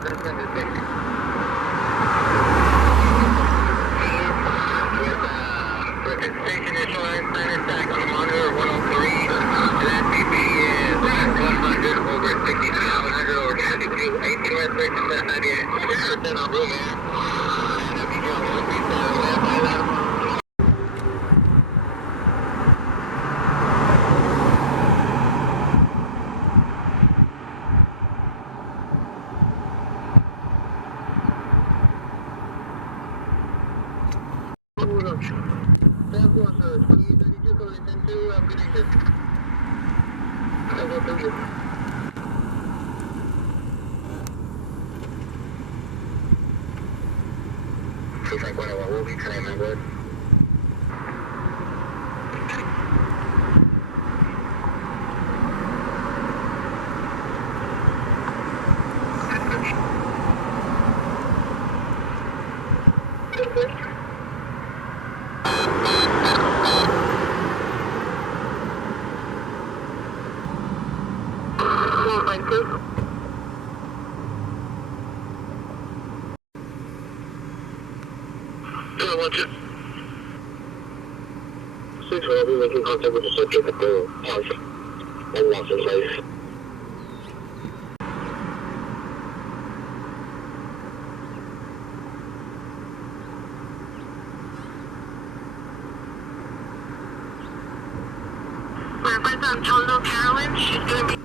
Station initialized, center stack on monitor 103. That BP is 100 over 60, 700 over 52, 18 West 6, 98. 6% on room air. And if you go 137, left by left. Like what will be today, my word. Yeah, watch it. 6 will be making contact with the subject at the house and lost in place. Reference on Tondo Carolyn, she's going to be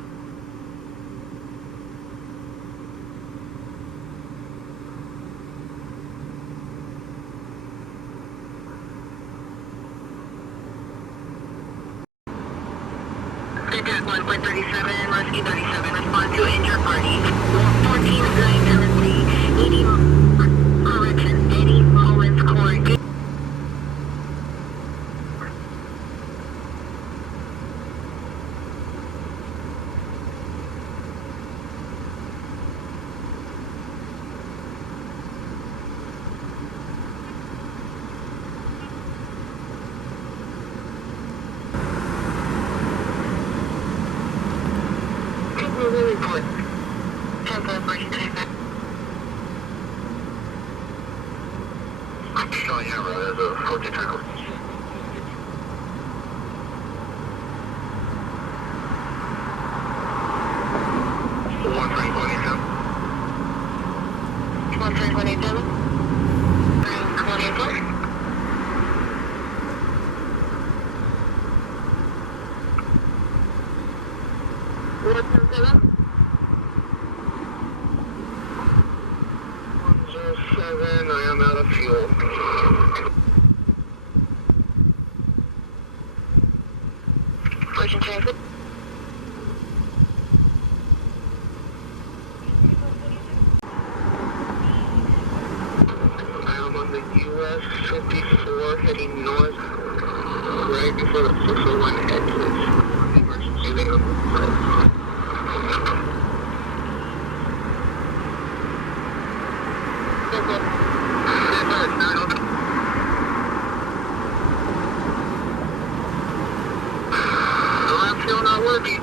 Ticket 1.37, Rescue 37, respond to injured party. 14,973, 80, correction, 80 Mullins Court. Really good. I'm showing you there's a 14 trickle. One train 27. One train 27. Train 27. What is that? 107, I am out of fuel. Pushing traffic. I am on the US 54 heading north, right before the 601 exit. Emergency vehicle. Still not working.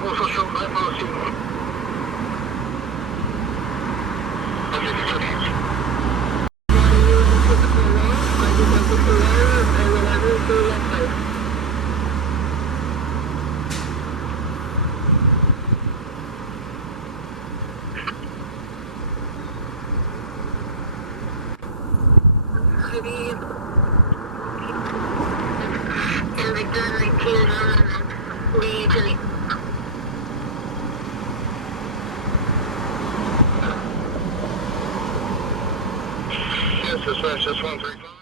Also show my policy. Yes, dispatch, that's 135.